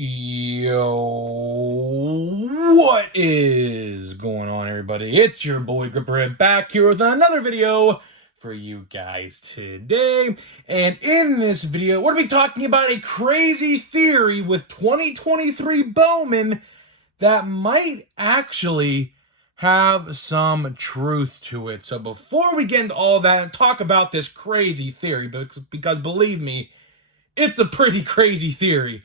Yo, what is going on, everybody? It's your boy Gripper back here with another video for you guys today. And in this video, we're going to be talking about a crazy theory with 2023 Bowman that might actually have some truth to it. So before we get into all that and talk about this crazy theory, because believe me, it's a pretty crazy theory,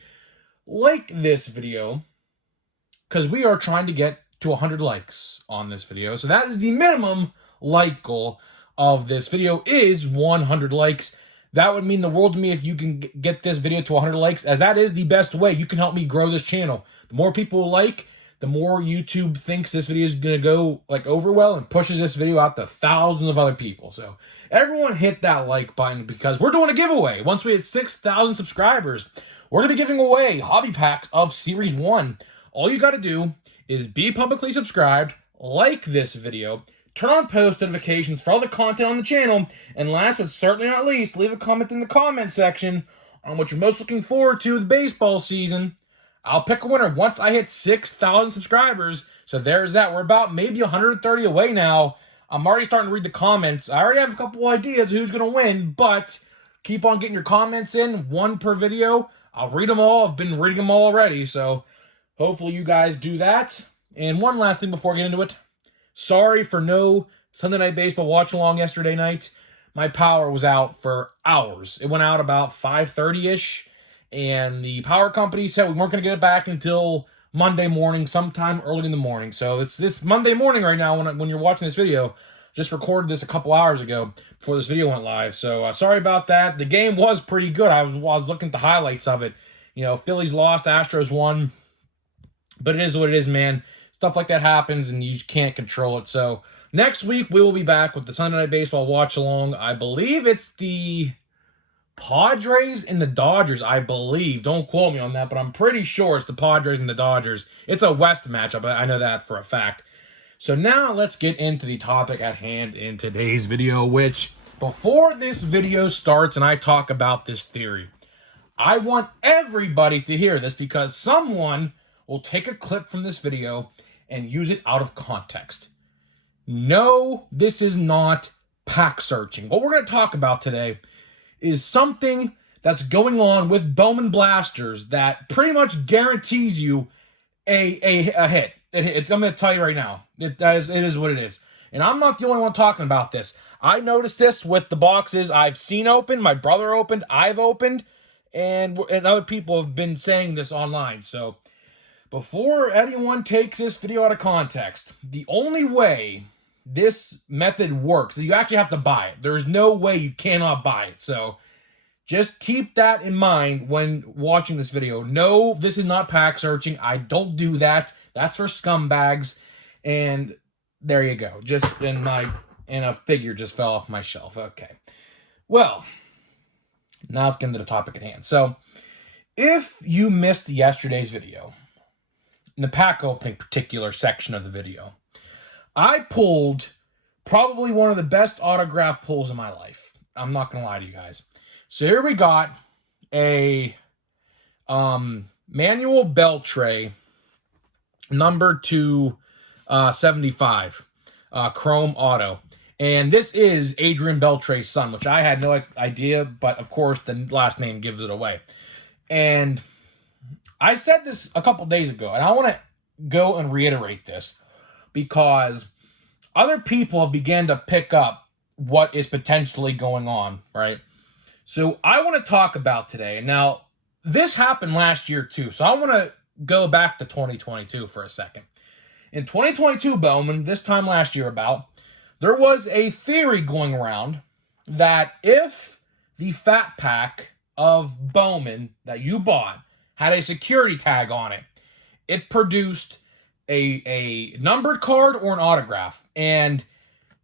like this video, because we are trying to get to 100 likes on this video. So that is the minimum like goal of this video, is 100 likes. That would mean the world to me if you can get this video to 100 likes, as that is the best way you can help me grow this channel. The more people like, the more YouTube thinks this video is going to go over well and pushes this video out to thousands of other people. So everyone hit that like button, because we're doing a giveaway. Once we hit 6,000 subscribers, we're going to be giving away hobby packs of Series 1. All you got to do is be publicly subscribed, like this video, turn on post notifications for all the content on the channel, and last but certainly not least, leave a comment in the comment section on what you're most looking forward to the baseball season. I'll pick a winner once I hit 6,000 subscribers. So there's that. We're about maybe 130 away now. I'm already starting to read the comments. I already have a couple ideas who's going to win, but keep on getting your comments in, one per video. I'll read them all. I've been reading them all already, so hopefully you guys do that. And one last thing before I get into it. Sorry for no Sunday Night Baseball watch-along yesterday night. My power was out for hours. It went out about 5:30-ish, and the power company said we weren't going to get it back until Monday morning, sometime early in the morning. So it's this Monday morning right now when you're watching this video. Just recorded this a couple hours ago before this video went live. So sorry about that. The game was pretty good. I was looking at the highlights of it. You know, Phillies lost, Astros won. But it is what it is, man. Stuff like that happens, and you just can't control it. So next week, we will be back with the Sunday Night Baseball watch-along. I believe it's the Padres and the Dodgers, I believe. Don't quote me on that, but I'm pretty sure it's the Padres and the Dodgers. It's a West matchup. I know that for a fact. So now let's get into the topic at hand in today's video, which, before this video starts and I talk about this theory, I want everybody to hear this, because someone will take a clip from this video and use it out of context. No, this is not pack searching. What we're going to talk about today is something that's going on with Bowman Blasters that pretty much guarantees you a hit. I'm going to tell you right now. It is what it is. And I'm not the only one talking about this. I noticed this with the boxes I've seen open, my brother opened, I've opened, and other people have been saying this online. So before anyone takes this video out of context, the only way this method works is you actually have to buy it. There's no way you cannot buy it. So just keep that in mind when watching this video. No, this is not pack searching. I don't do that. That's for scumbags. And there you go. Just and a figure just fell off my shelf. Okay. Well, now let's get into the topic at hand. So if you missed yesterday's video, in the pack opening particular section of the video, I pulled probably one of the best autograph pulls in my life. I'm not going to lie to you guys. So here we got a Manuel Beltre number 275 chrome auto. And this is Adrian Beltre's son, which I had no idea, but of course the last name gives it away. And I said this a couple days ago, and I want to go and reiterate this, because other people have begun to pick up what is potentially going on, right? So I want to talk about today. And now, this happened last year too, so I want to go back to 2022 for a second. In 2022, Bowman, this time last year there was a theory going around that if the fat pack of Bowman that you bought had a security tag on it, it produced a numbered card or an autograph. And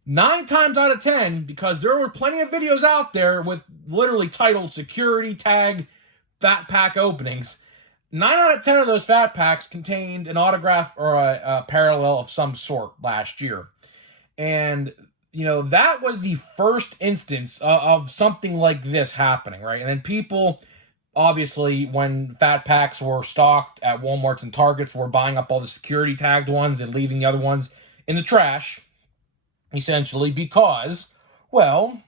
9 times out of 10, because there were plenty of videos out there with literally titled security tag fat pack openings, 9 out of 10 of those fat packs contained an autograph or a parallel of some sort last year. And, you know, that was the first instance of something like this happening, right? And then people obviously, when fat packs were stocked at Walmarts and Targets, we're buying up all the security tagged ones and leaving the other ones in the trash, essentially, because, well,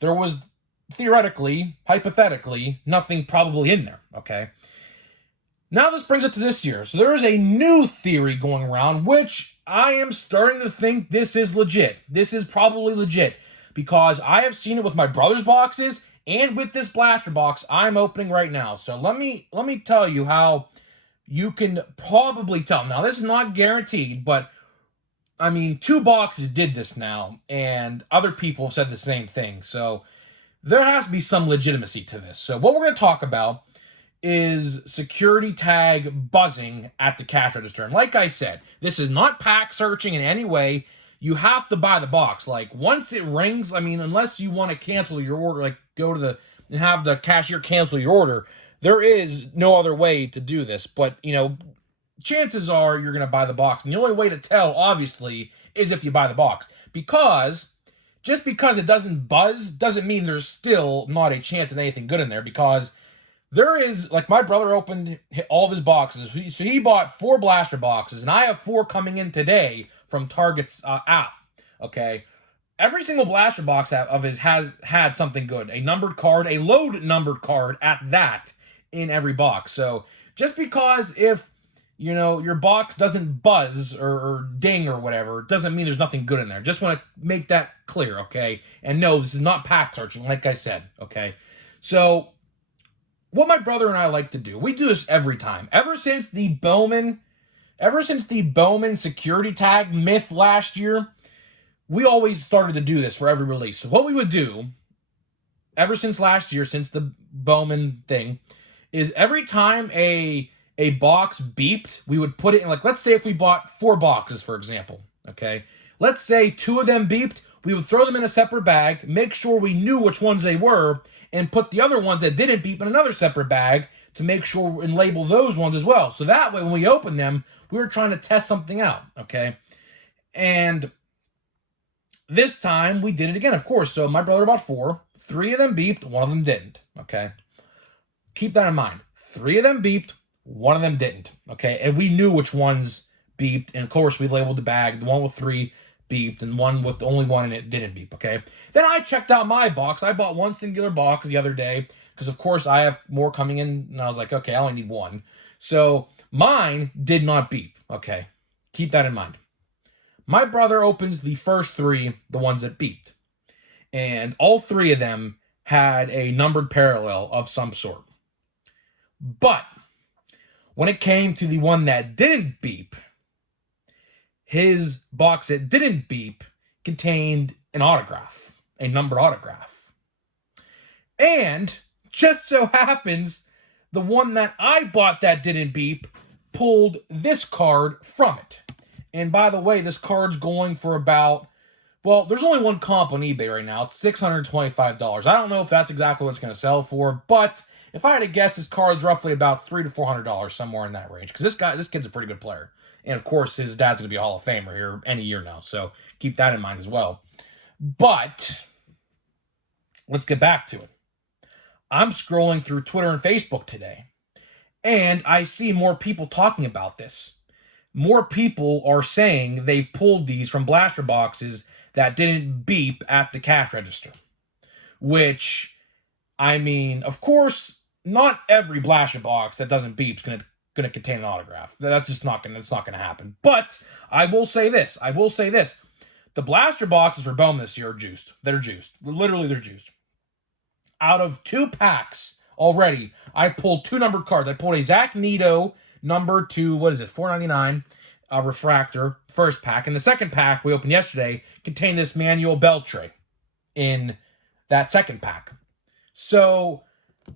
there was theoretically, hypothetically, nothing probably in there, okay? Now this brings it to this year. So there is a new theory going around, which I am starting to think this is legit. This is probably legit, because I have seen it with my brother's boxes and with this blaster box I'm opening right now. So let me tell you how you can probably tell. Now this is not guaranteed, but I mean, 2 boxes did this now, and other people have said the same thing. So there has to be some legitimacy to this. So what we're going to talk about is security tag buzzing at the cash register. And like I said, this is not pack searching in any way. You have to buy the box. Like, once it rings, I mean, unless you want to cancel your order, like go to the and have the cashier cancel your order, there is no other way to do this. But, you know, chances are you're going to buy the box. And the only way to tell, obviously, is if you buy the box. Because just because it doesn't buzz doesn't mean there's still not a chance of anything good in there. Because there is, like, my brother opened all of his boxes. So he bought 4 blaster boxes, and I have 4 coming in today from Target's app. Okay? Every single blaster box of his has had something good. A numbered card, a load numbered card at that, in every box. So just because if, you know, your box doesn't buzz or ding or whatever, doesn't mean there's nothing good in there. Just want to make that clear, okay? And no, this is not pack searching, like I said, okay? So what my brother and I like to do, we do this every time. Ever since the Bowman security tag myth last year, we always started to do this for every release. So what we would do, ever since last year, since the Bowman thing, is every time a box beeped, we would put it in, like, let's say if we bought 4 boxes, for example, okay? Let's say 2 of them beeped, we would throw them in a separate bag, make sure we knew which ones they were, and put the other ones that didn't beep in another separate bag to make sure and label those ones as well. So that way, when we open them, we were trying to test something out, okay? And this time, we did it again, of course. So my brother bought 4. 3 of them beeped, 1 of them didn't, okay? Keep that in mind. 3 of them beeped, 1 of them didn't, okay? And we knew which ones beeped, and of course, we labeled the bag. The one with 3 beeped, and one with only 1 in it didn't beep, okay? Then I checked out my box. I bought 1 singular box the other day, because of course, I have more coming in, and I was like, okay, I only need 1. So mine did not beep, okay? Keep that in mind. My brother opens the first 3, the ones that beeped. And all 3 of them had a numbered parallel of some sort. But when it came to the one that didn't beep, his box that didn't beep contained an autograph, a numbered autograph. And just so happens, the one that I bought that didn't beep pulled this card from it. And by the way, this card's going for about, well, there's only one comp on eBay right now. It's $625. I don't know if that's exactly what it's going to sell for, but if I had to guess, this card's roughly about $300 to $400, somewhere in that range. Because this kid's a pretty good player. And of course, his dad's going to be a Hall of Famer here any year now. So keep that in mind as well. But let's get back to it. I'm scrolling through Twitter and Facebook today, and I see more people talking about this. More people are saying they've pulled these from blaster boxes that didn't beep at the cash register. Which, I mean, of course, not every blaster box that doesn't beep is going to contain an autograph. That's just not going to happen. But I will say this. The blaster boxes for Bowman this year are juiced. They're juiced. Literally, they're juiced. Out of 2 packs already, I pulled 2 numbered cards. I pulled a Zach Nito number to, what is it, $4.99 refractor, first pack. And the second pack we opened yesterday contained this Manuel Beltre in that second pack. So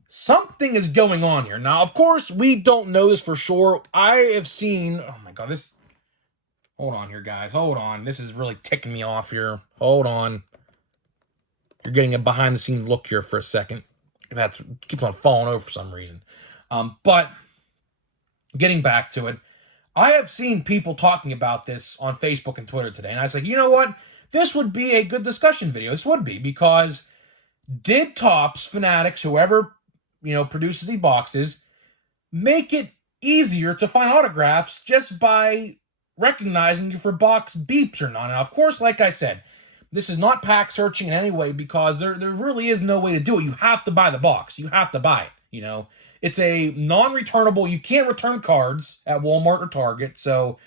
something is going on here. Now, of course, we don't know this for sure. I have seen, oh my God, this, hold on here, guys. Hold on. This is really ticking me off here. Hold on. You're getting a behind-the-scenes look here for a second. That keeps on falling over for some reason. But getting back to it, I have seen people talking about this on Facebook and Twitter today, and I was like, you know what? This would be a good discussion video. This would be, because did Topps, Fanatics, whoever produces these boxes, make it easier to find autographs just by recognizing if your box beeps or not. Now, of course, like I said, this is not pack searching in any way because there really is no way to do it. You have to buy the box. You have to buy it. It's a non-returnable. You can't return cards at Walmart or Target, so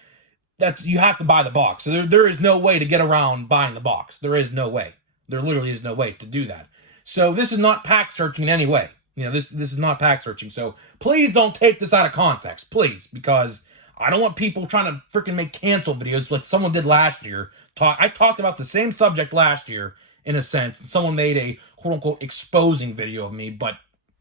you have to buy the box. So there is no way to get around buying the box. There is no way. There literally is no way to do that. So this is not pack searching in any way. This is not pack searching. So please don't take this out of context, please, because I don't want people trying to freaking make cancel videos like someone did last year. I talked about the same subject last year, in a sense, and someone made a quote-unquote exposing video of me, but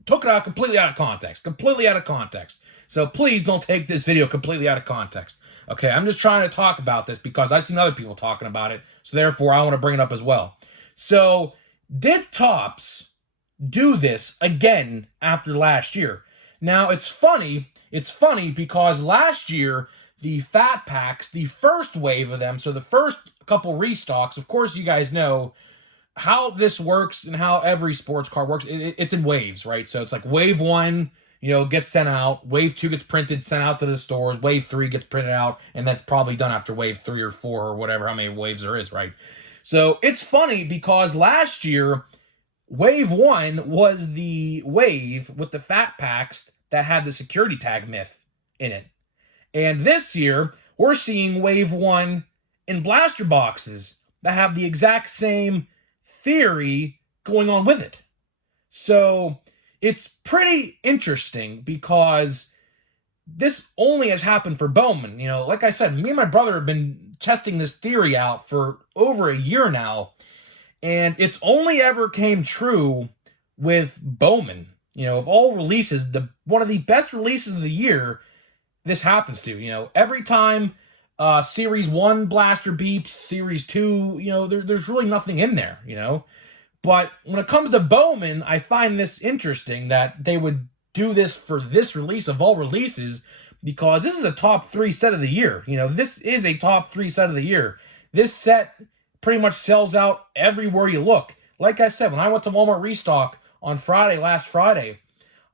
took it out completely out of context. Completely out of context. So please don't take this video completely out of context. Okay, I'm just trying to talk about this because I've seen other people talking about it, so therefore I want to bring it up as well. So, did Topps do this again after last year? Now, it's funny because last year, the Fat Packs, the first wave of them, so the first couple restocks, of course you guys know how this works and how every sports card works. It's in waves, right? So it's like wave 1, gets sent out. Wave 2 gets printed, sent out to the stores. Wave 3 gets printed out, and that's probably done after wave 3 or 4 or whatever, how many waves there is, right? So it's funny because last year, wave 1 was the wave with the Fat Packs that had the security tag myth in it. And this year, we're seeing wave 1 in blaster boxes that have the exact same theory going on with it. So it's pretty interesting because this only has happened for Bowman. Like I said, me and my brother have been testing this theory out for over a year now, and it's only ever came true with Bowman. Of all releases, one of the best releases of the year, this happens to. Every time Series 1 blaster beeps, Series 2, there's really nothing in there, But when it comes to Bowman, I find this interesting that they would do this for this release of all releases because this is a top 3 set of the year. This is a top 3 set of the year. This set pretty much sells out everywhere you look. Like I said, when I went to Walmart Restock on last Friday,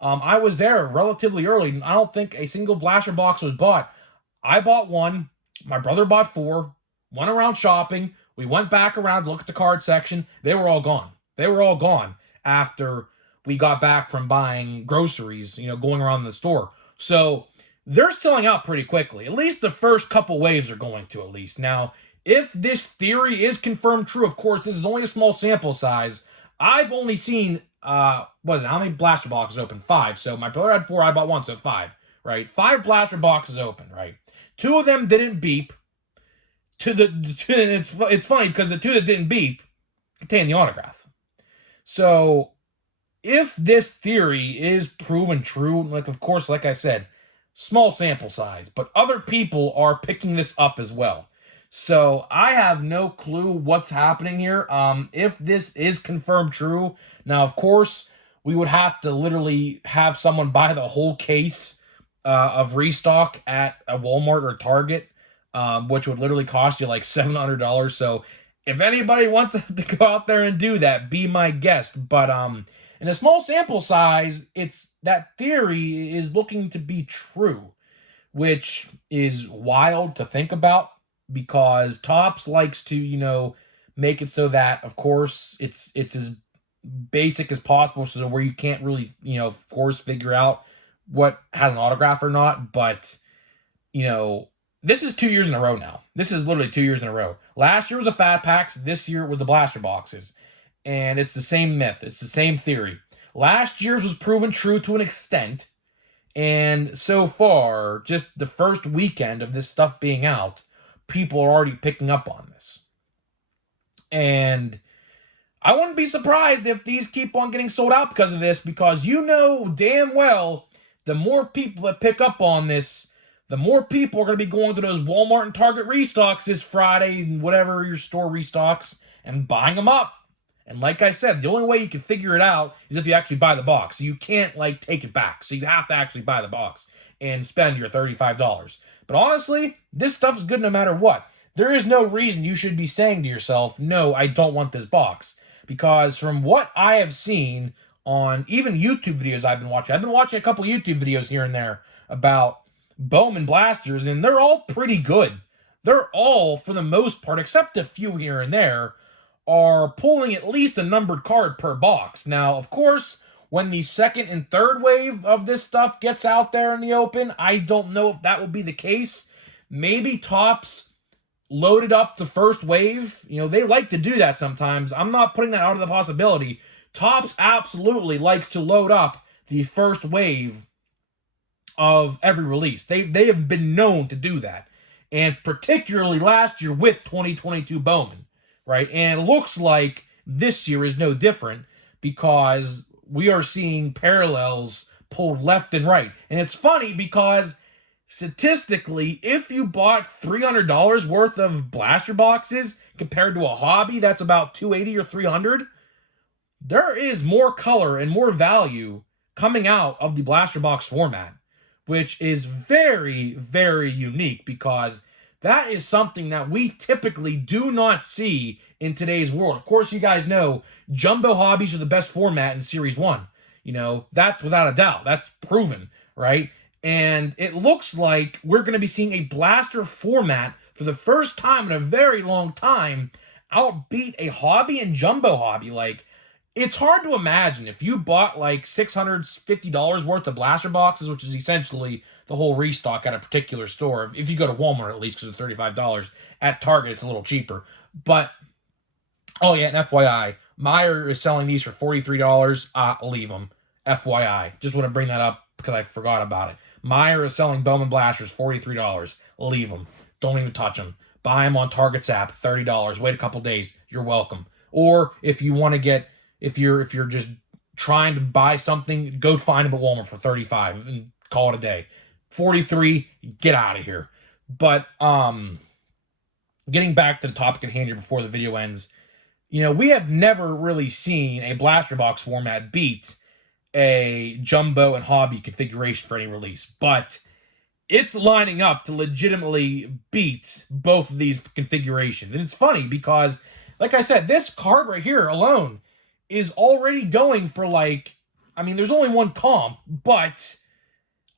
I was there relatively early. I don't think a single blaster box was bought. I bought 1. My brother bought 4. Went around shopping. We went back around to look at the card section. They were all gone. They were all gone after we got back from buying groceries, going around the store. So they're selling out pretty quickly. At least the first couple waves are going to, at least. Now, if this theory is confirmed true, of course, this is only a small sample size. I've only seen, how many blaster boxes open? 5. So my brother had 4, I bought 1, so 5, right? 5 blaster boxes open, right? 2 of them didn't beep. It's funny because the 2 that didn't beep contain the autograph. So, if this theory is proven true, of course, like I said, small sample size, but other people are picking this up as well. So, I have no clue what's happening here. If this is confirmed true, now, of course, we would have to literally have someone buy the whole case of restock at a Walmart or Target, which would literally cost you like $700. So, if anybody wants to go out there and do that, be my guest. But in a small sample size, that theory is looking to be true, which is wild to think about because Topps likes to, make it so that, of course, it's as basic as possible, so where you can't really, of course, figure out what has an autograph or not. But, this is 2 years in a row now. This is literally 2 years in a row. Last year was the Fat Packs. This year was the blaster boxes. And it's the same myth. It's the same theory. Last year's was proven true to an extent. And so far, just the first weekend of this stuff being out, people are already picking up on this. And I wouldn't be surprised if these keep on getting sold out because of this, because damn well, the more people that pick up on this, the more people are going to be going to those Walmart and Target restocks this Friday, and whatever your store restocks, and buying them up. And like I said, the only way you can figure it out is if you actually buy the box. So you can't, take it back. So you have to actually buy the box and spend your $35. But honestly, this stuff is good no matter what. There is no reason you should be saying to yourself, no, I don't want this box. Because from what I have seen, on even YouTube videos I've been watching. I've been watching a couple YouTube videos here and there about Bowman Blasters, and they're all pretty good. They're all, for the most part, except a few here and there, are pulling at least a numbered card per box. Now, of course, when the second and third wave of this stuff gets out there in the open, I don't know if that will be the case. Maybe Topps loaded up the first wave. You know, they like to do that sometimes. I'm not putting that out of the possibility. Topps absolutely likes to load up the first wave of every release. They have been known to do that. And particularly last year with 2022 Bowman, right? And it looks like this year is no different because we are seeing parallels pulled left and right. And it's funny because statistically, if you bought $300 worth of blaster boxes compared to a hobby that's about $280 or $300, there is more color and more value coming out of the blaster box format, which is very, very unique because that is something that we typically do not see in today's world. Of course, you guys know jumbo hobbies are the best format in Series 1. You know, that's without a doubt. That's proven, right? And it looks like we're going to be seeing a blaster format for the first time in a very long time outbeat a hobby and jumbo hobby. Like, it's hard to imagine if you bought like $650 worth of blaster boxes, which is essentially the whole restock at a particular store. If you go to Walmart, at least, because it's $35. At Target, it's a little cheaper. But, oh yeah, and FYI, Meyer is selling these for $43. Leave them. FYI. Just want to bring that up because I forgot about it. Meyer is selling Bowman Blasters $43. Leave them. Don't even touch them. Buy them on Target's app, $30. Wait a couple days. You're welcome. Or if you want to get, if you're just trying to buy something, go find them at Walmart for $35 and call it a day. $43, get out of here. But getting back to the topic at hand here before the video ends, you know, we have never really seen a blaster box format beat a jumbo and hobby configuration for any release, but it's lining up to legitimately beat both of these configurations. And it's funny because, like I said, this card right here alone is already going for like, I mean, there's only one comp, but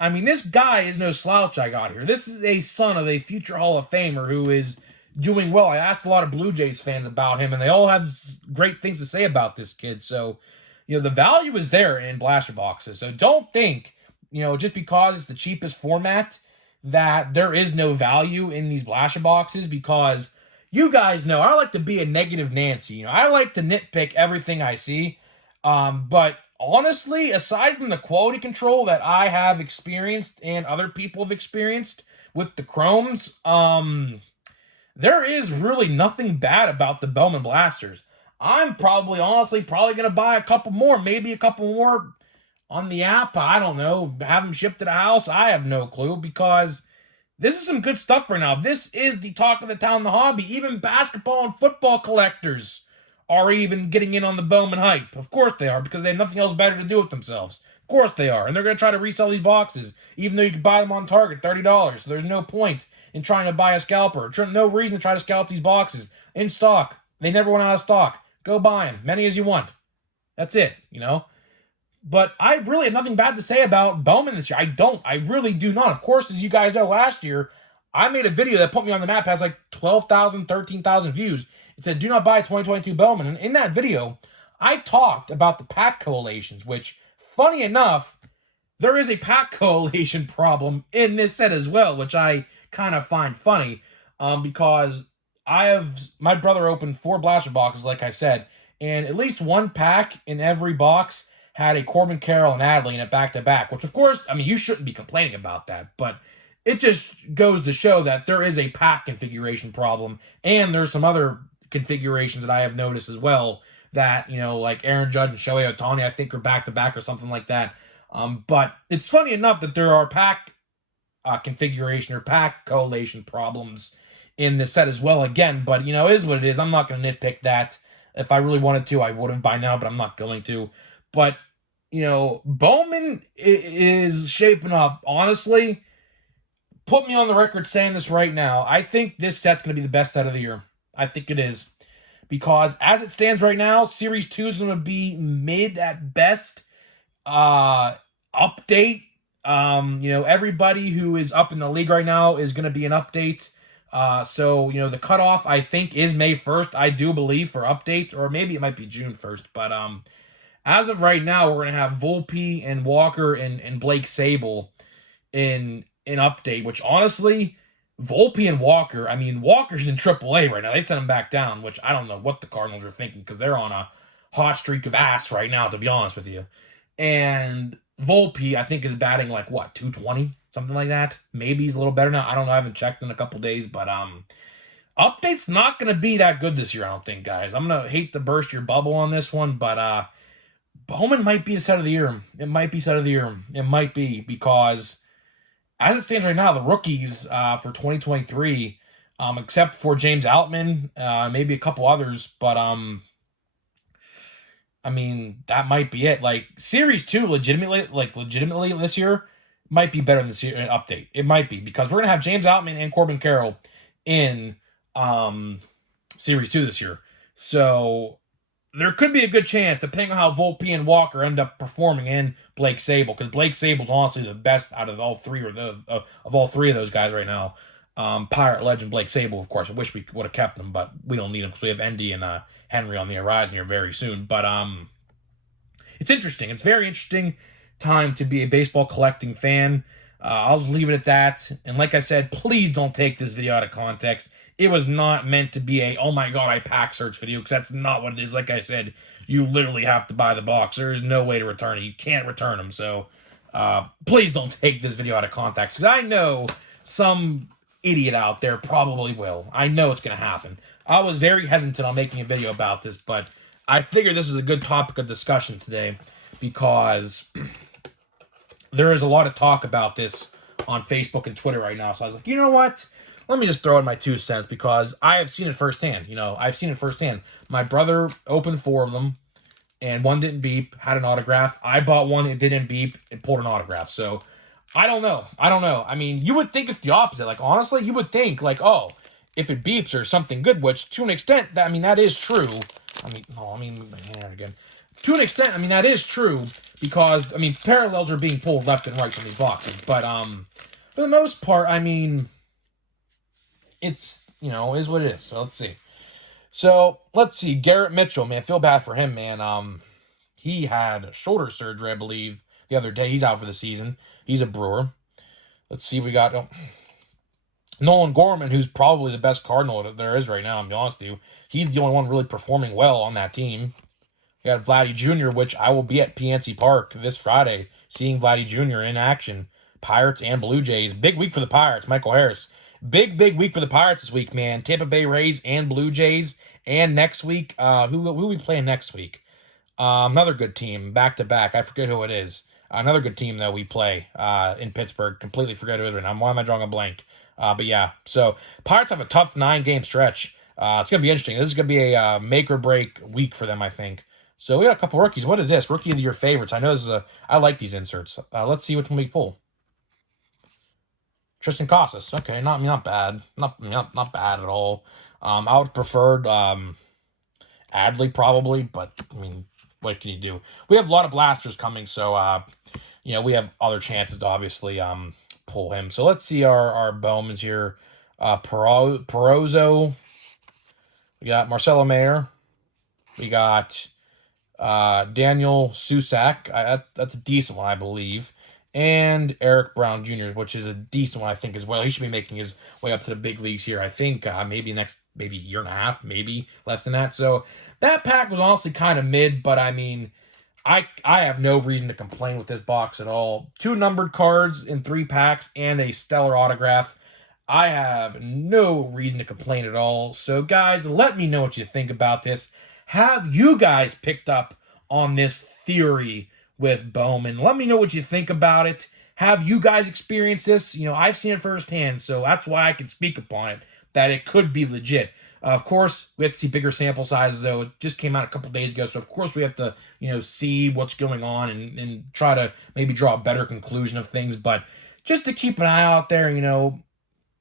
I mean, this guy is no slouch I got here. This is a son of a future Hall of Famer who is doing well. I asked a lot of Blue Jays fans about him, and they all have great things to say about this kid. So, you know, the value is there in blaster boxes. So don't think, you know, just because it's the cheapest format that there is no value in these blaster boxes, because you guys know I like to be a negative Nancy. You know, I like to nitpick everything I see. But honestly, aside from the quality control that I have experienced and other people have experienced with the chromes, there is really nothing bad about the Bowman Blasters. I'm honestly probably going to buy a couple more, maybe a couple more on the app. I don't know. Have them shipped to the house. I have no clue, because this is some good stuff right now. This is the talk of the town, the hobby. Even basketball and football collectors are even getting in on the Bowman hype. Of course they are, because they have nothing else better to do with themselves. Of course they are. And they're going to try to resell these boxes, even though you can buy them on Target, $30. So there's no point in trying to buy a scalper. No reason to try to scalp these boxes. In stock. They never went out of stock. Go buy them. Many as you want. That's it, you know? But I really have nothing bad to say about Bowman this year. I don't. I really do not. Of course, as you guys know, last year, I made a video that put me on the map. It has like 12,000, 13,000 views. It said, do not buy 2022 Bowman. And in that video, I talked about the pack collations, which, funny enough, there is a pack collation problem in this set as well, which I kind of find funny, because my brother opened 4 blaster boxes, like I said, and at least one pack in every box had a Corbin Carroll and Adley in it back-to-back, which, of course, I mean, you shouldn't be complaining about that, but it just goes to show that there is a pack configuration problem, and there's some other configurations that I have noticed as well that, you know, like Aaron Judge and Shohei Ohtani, I think, are back-to-back or something like that. But it's funny enough that there are pack configuration or pack collation problems in this set as well again, but, you know, it is what it is. I'm not going to nitpick that. If I really wanted to, I would have by now, but I'm not going to. But, you know, Bowman is shaping up. Honestly, put me on the record saying this right now. I think this set's going to be the best set of the year. I think it is. because as it stands right now, Series 2 is going to be mid at best. Update. Everybody who is up in the league right now is going to be an update. So the cutoff I think is May 1st. I do believe for updates, or maybe it might be June 1st. But as of right now, we're gonna have Volpe and Walker and Blake Sable in update. Which honestly, Volpe and Walker. I mean, Walker's in AAA right now. They sent him back down, which I don't know what the Cardinals are thinking because they're on a hot streak of ass right now. To be honest with you, and Volpe I think is batting like what 220, something like that. Maybe he's a little better now. I don't know. I haven't checked in a couple days, but update's not gonna be that good this year. I don't think, guys. I'm gonna hate to burst your bubble on this one, but Bowman might be the set of the year. It might be set of the year. It might be because as it stands right now, the rookies for 2023, except for James Outman, maybe a couple others, but I mean that might be it. Like Series 2, legitimately this year might be better than update. It might be because we're gonna have James Outman and Corbin Carroll in Series 2 this year. So there could be a good chance, depending on how Volpe and Walker end up performing in Blake Sable, because Blake Sable's honestly the best out of all three of all three of those guys right now. Pirate legend Blake Sable, of course. I wish we would have kept him, but we don't need him because we have Endy and Henry on the horizon here very soon. But it's interesting. It's very interesting time to be a baseball collecting fan. I'll leave it at that. And like I said, please don't take this video out of context. It was not meant to be a, oh my god, I pack search video, because that's not what it is. Like I said, you literally have to buy the box. There is no way to return it. You can't return them. So please don't take this video out of context, because I know some idiot out there probably will. I know it's going to happen. I was very hesitant on making a video about this, but I figured this is a good topic of discussion today because there is a lot of talk about this on Facebook and Twitter right now. So I was like, you know what? Let me just throw in my 2 cents because I have seen it firsthand. I've seen it firsthand. My brother opened 4 of them, and one didn't beep, had an autograph. I bought one, it didn't beep, and pulled an autograph. So I don't know. I mean, you would think it's the opposite. Like, honestly, you would think, like, oh, if it beeps or something good, which to an extent, that is true. Move my hand out again. To an extent, that is true because, parallels are being pulled left and right from these boxes. But, for the most part, it's, is what it is. So let's see. Garrett Mitchell, man, feel bad for him, man. He had shoulder surgery, I believe, the other day. He's out for the season. He's a Brewer. Let's see. We got Nolan Gorman, who's probably the best Cardinal there is right now, I'm be honest with you. He's the only one really performing well on that team. We got Vladdy Jr., which I will be at PNC Park this Friday, seeing Vladdy Jr. in action. Pirates and Blue Jays. Big week for the Pirates. Michael Harris. Big week for the Pirates this week, man. Tampa Bay Rays and Blue Jays. And next week, who are we playing next week? Another good team, back-to-back. I forget who it is. Another good team that we play in Pittsburgh. Completely forget who it is right now. Why am I drawing a blank? But yeah, so Pirates have a tough 9-game stretch. It's going to be interesting. This is going to be a make-or-break week for them, I think. So we got a couple rookies. What is this? Rookie of the Year favorites. I know this is I like these inserts. Let's see which one we pull. Tristan Casas. Okay, not bad. Not bad at all. I would prefer Adley probably, but what can you do? We have a lot of blasters coming, so we have other chances to obviously pull him. So let's see our Bowmans here. Perozzo. We got Marcelo Mayer. We got Daniel Susak. That's a decent one, I believe. And Eric Brown Jr., which is a decent one, I think, as well. He should be making his way up to the big leagues here, I think, maybe next year and a half, maybe less than that. So that pack was honestly kind of mid, but I have no reason to complain with this box at all. 2 numbered cards in 3 packs and a stellar autograph. I have no reason to complain at all. So, guys, let me know what you think about this. Have you guys picked up on this theory with Bowman? Let me know what you think about it. Have you guys experienced this? I've seen it firsthand, so that's why I can speak upon it, that it could be legit. Of course, we have to see bigger sample sizes, though. It just came out a couple days ago, so of course we have to, see what's going on and try to maybe draw a better conclusion of things. But just to keep an eye out there,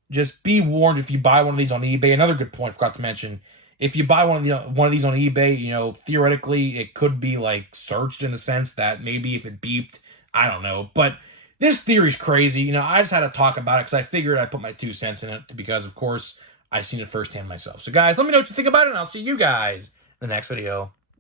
just be warned if you buy one of these on eBay. Another good point I forgot to mention if you buy one of these on eBay, you know, theoretically it could be like searched in the sense that maybe if it beeped, I don't know. But this theory's crazy. You know, I just had to talk about it because I figured I'd put my 2 cents in it because, of course, I've seen it firsthand myself. So, guys, let me know what you think about it, and I'll see you guys in the next video.